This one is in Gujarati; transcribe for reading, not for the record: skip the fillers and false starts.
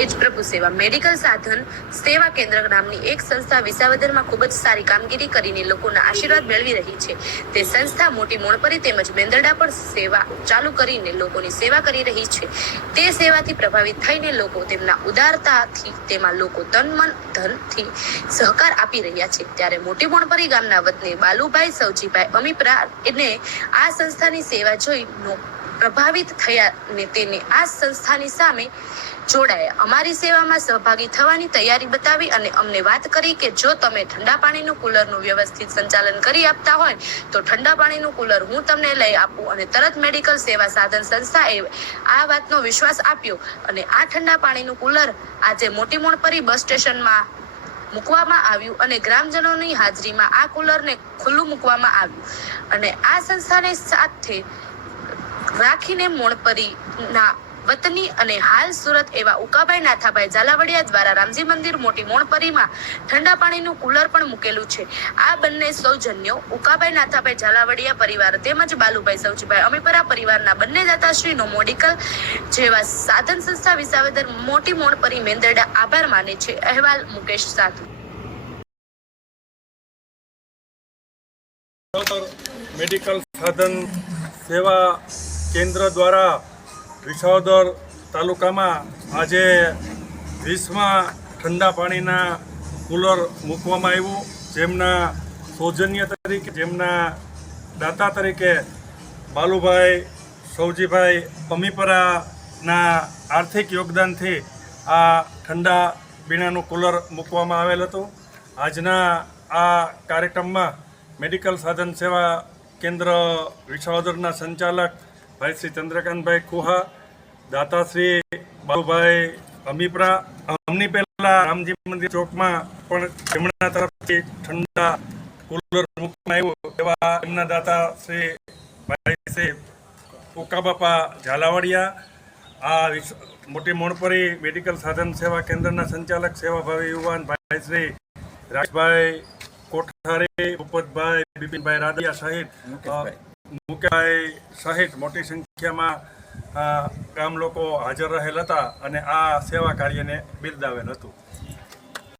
એ જ પ્રભુ સેવા મેડિકલ સાધન સેવા કેન્દ્ર નામની એક સંસ્થા વિસાવદરમાં ખૂબ જ સારી કામગીરી કરીને લોકોના આશીર્વાદ મેળવી રહી છે। તે સંસ્થા મોટી મોણપરી તેમજ મેંદરડા પર સેવા ચાલુ કરીને લોકોની સેવા કરી રહી છે। તે સેવાથી પ્રભાવિત થઈને લોકો તેમના ઉદારતાથી તેમાં લોકો તન મન ધનથી સહકાર આપી રહ્યા છે। ત્યારે મોટી મોણપરી ગામના વતની બાલુભાઈ સવજીભાઈ અમીપરા એને આ સંસ્થાની સેવા જોઈ પ્રભાવિત થયા ને તેને આ સંસ્થાની સામે જોડાયા। અમારી સેવામાં સહભાગી થવાની તૈયારી બતાવી અને અમને વાત કરી કે જો તમે ઠંડા પાણીનું કુલરનું વ્યવસ્થિત સંચાલન કરી આપતા હોય તો ઠંડા પાણીનું કુલર હું તમને લઈ આપું અને તરત મેડિકલ સેવા સાધન સંસ્થાએ આ વાતનો વિશ્વાસ આપ્યો અને આ ઠંડા પાણીનું કુલર આજે મોટી મોણપરી બસ સ્ટેશનમાં મૂકવામાં આવ્યું અને ગ્રામજનોની હાજરીમાં આ કુલરને ખુલ્લું મૂકવામાં આવ્યું અને આ સંસ્થાને સાથે રાખીને મોણપરીના વતની અને હાલ સુરત એવા ઉકાભાઈ નાથાભાઈ ઝાલાવાડિયા દ્વારા રામજી મંદિર મોટી મોણપરીમાં ઠંડા પાણીનું કુલર પણ મૂકેલું છે। આ બંને સૌજન્યો ઉકાભાઈ નાથાભાઈ ઝાલાવાડિયા પરિવાર તેમજ બાલુભાઈ સવજીભાઈ અમીપરા પરિવારના બંને દાતાશ્રીનો મેડિકલ જેવા સાધન સંસ્થા વિસાવદર મોટી મોણપરી મેંદરડા આભાર માને છે। અહેવાલ મુકેશ સાધુ। મેડિકલ સાધન સેવા કેન્દ્ર દ્વારા વિસાવદર તાલુકામાં આજે 20મા ઠંડા પાણીના કુલર મૂકવામાં આવ્યું, જેમના સૌજન્ય તરીકે જેમના દાતા તરીકે બાલુભાઈ સવજીભાઈ અમીપરાના આર્થિક યોગદાનથી આ ઠંડા પીણાનું કુલર મૂકવામાં આવેલ હતું। આજના આ કાર્યક્રમમાં મેડિકલ સાધન સેવા કેન્દ્ર વિસાવદરના સંચાલક ભાઈ શ્રી ચંદ્રકાંતભાઈ ખુહા, દાતાશ્રી બાલુભાઈ અમીપરા, અમની પહેલા રામજી મંદિર ચોકમાં પણ તેમના તરફથી ઠંડા કુલર મૂકવામાં આવ્યું એવા એમના દાતા શ્રી ભાઈ શ્રી ઉકાબાપા ઝાલાવાડિયા, આ મોટી મોણપરી મેડિકલ સાધન સેવા કેન્દ્રના સંચાલક સેવાભાવી યુવાન ભાઈ શ્રી રાજભાઈ કોઠારી, ભૂપતભાઈ, બિપિનભાઈ રાદડિયા સહિત મુકેશભાઈ સહિત મોટી સંખ્યામાં ગામ લોકો હાજર રહેલ હતા અને આ સેવા કાર્યને બિરદાવેલ હતું।